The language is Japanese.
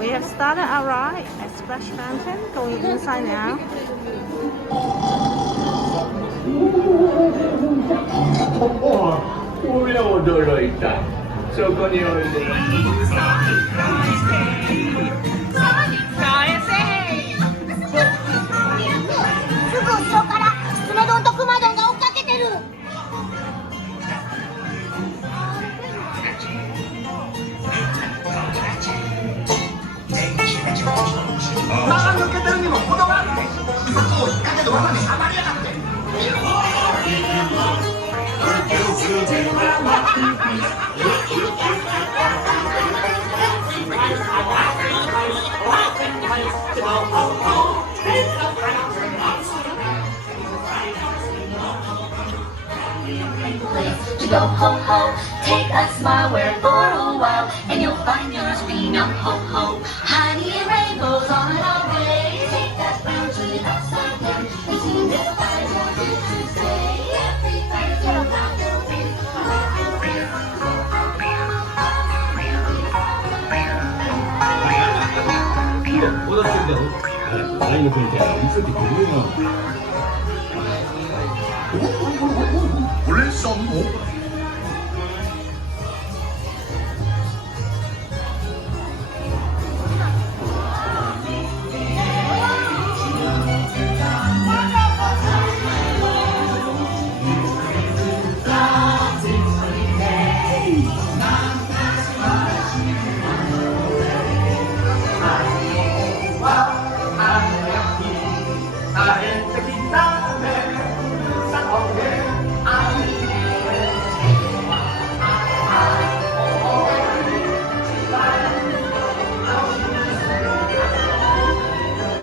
We have started our ride at Splash Mountain, going inside now. これ驚いた。そこにおいで。すぐ後ろからキツネ丼とクマ丼が追っかけてる。間が抜けてるにも程があるね。そこを引っ掛ける技にはまりやがって。To go ho ho, take a smile, wear it for a while, and you'll find yours being a ho ho. Honey and rainbows on our way. Take that brown sugar upside down, and see the fire to stay. Everybody's gonna rock their way. 踊ってるだろ。大学みたいな見せてくれよな。これさんも